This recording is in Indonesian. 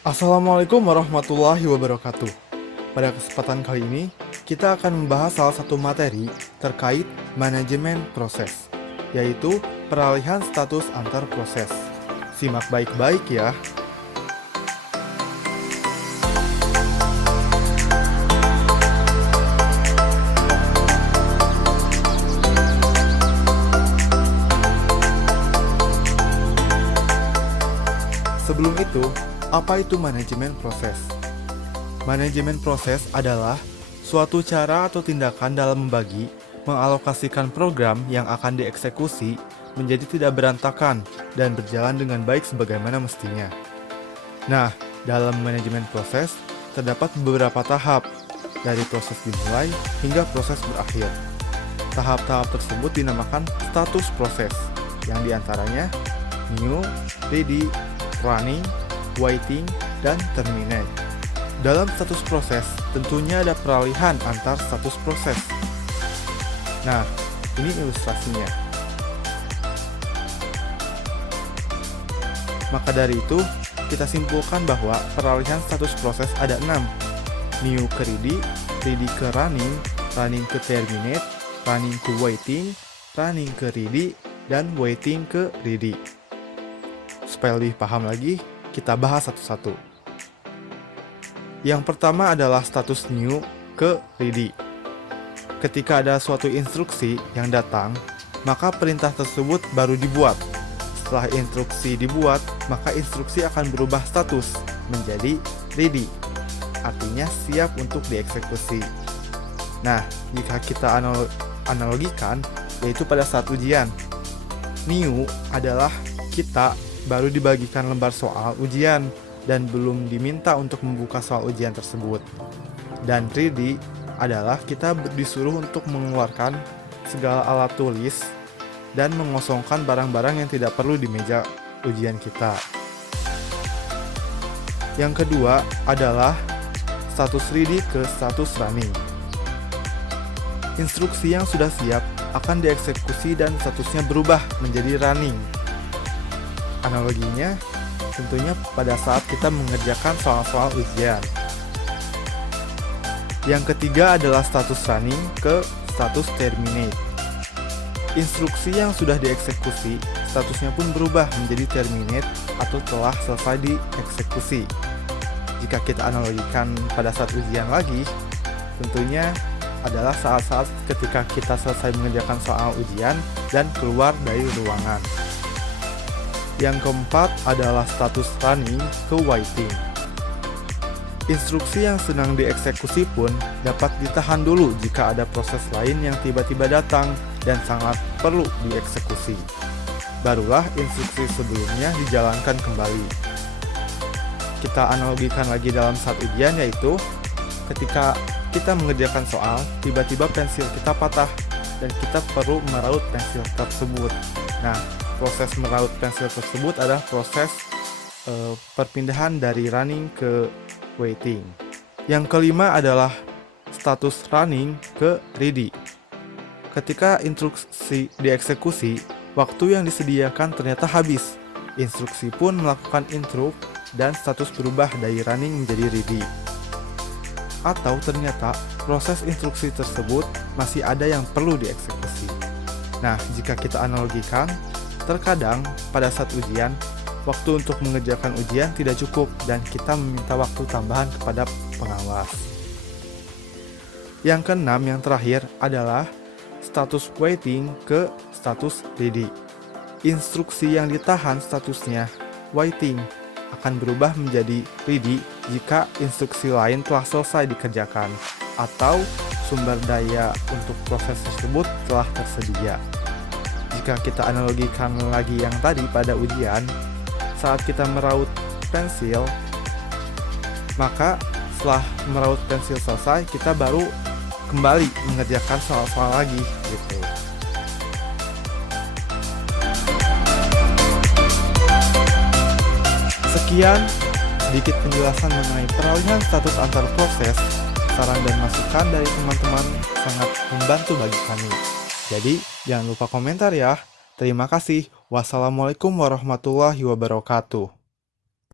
Assalamualaikum warahmatullahi wabarakatuh. Pada kesempatan kali ini, kita akan membahas salah satu materi terkait manajemen proses, yaitu peralihan status antar proses. Simak baik-baik ya. Sebelum itu, apa itu manajemen proses? Manajemen proses adalah suatu cara atau tindakan dalam membagi, mengalokasikan program yang akan dieksekusi menjadi tidak berantakan dan berjalan dengan baik sebagaimana mestinya. Nah, dalam manajemen proses, terdapat beberapa tahap, dari proses dimulai hingga proses berakhir. Tahap-tahap tersebut dinamakan status proses, yang diantaranya new, ready, running, waiting, dan terminate. Dalam status proses, tentunya ada peralihan antar status proses. Nah, ini ilustrasinya. Maka dari itu, kita simpulkan bahwa peralihan status proses ada 6. New ke ready ke running, running ke terminate, running ke waiting, running ke ready, dan waiting ke ready. Supaya lebih paham lagi, kita bahas satu-satu. Yang pertama adalah status new ke ready. Ketika ada suatu instruksi yang datang, maka perintah tersebut baru dibuat. Setelah instruksi dibuat, maka instruksi akan berubah status menjadi ready, artinya siap untuk dieksekusi. Nah, jika kita analogikan, yaitu pada saat ujian. New adalah kita baru dibagikan lembar soal ujian dan belum diminta untuk membuka soal ujian tersebut. Dan ready adalah kita disuruh untuk mengeluarkan segala alat tulis dan mengosongkan barang-barang yang tidak perlu di meja ujian kita. Yang kedua adalah status ready ke status running. Instruksi yang sudah siap akan dieksekusi dan statusnya berubah menjadi running. Analoginya tentunya pada saat kita mengerjakan soal-soal ujian. Yang ketiga adalah status running ke status terminate. Instruksi yang sudah dieksekusi, statusnya pun berubah menjadi terminate atau telah selesai dieksekusi. Jika kita analogikan pada saat ujian lagi, tentunya adalah saat-saat ketika kita selesai mengerjakan soal ujian dan keluar dari ruangan. Yang keempat adalah status running ke waiting. Instruksi yang sedang dieksekusi pun dapat ditahan dulu jika ada proses lain yang tiba-tiba datang dan sangat perlu dieksekusi. Barulah instruksi sebelumnya dijalankan kembali. Kita analogikan lagi dalam saat ujian, yaitu ketika kita mengerjakan soal, tiba-tiba pensil kita patah dan kita perlu meraut pensil tersebut. Nah, proses meraut pensil tersebut adalah proses perpindahan dari running ke waiting. Yang kelima adalah status running ke ready. Ketika instruksi dieksekusi, waktu yang disediakan ternyata habis. Instruksi pun melakukan interrupt dan status berubah dari running menjadi ready. Atau ternyata proses instruksi tersebut masih ada yang perlu dieksekusi. Nah, jika kita analogikan, terkadang pada saat ujian, waktu untuk mengerjakan ujian tidak cukup dan kita meminta waktu tambahan kepada pengawas. Yang keenam, yang terakhir adalah status waiting ke status ready. Instruksi yang ditahan statusnya waiting akan berubah menjadi ready jika instruksi lain telah selesai dikerjakan atau sumber daya untuk proses tersebut telah tersedia. Jika kita analogikan lagi yang tadi pada ujian, saat kita meraut pensil, maka setelah meraut pensil selesai, kita baru kembali mengerjakan soal-soal lagi gitu. Sekian sedikit penjelasan mengenai peralihan status antar proses. Saran dan masukan dari teman-teman sangat membantu bagi kami. Jadi, jangan lupa komentar ya. Terima kasih. Wassalamualaikum warahmatullahi wabarakatuh.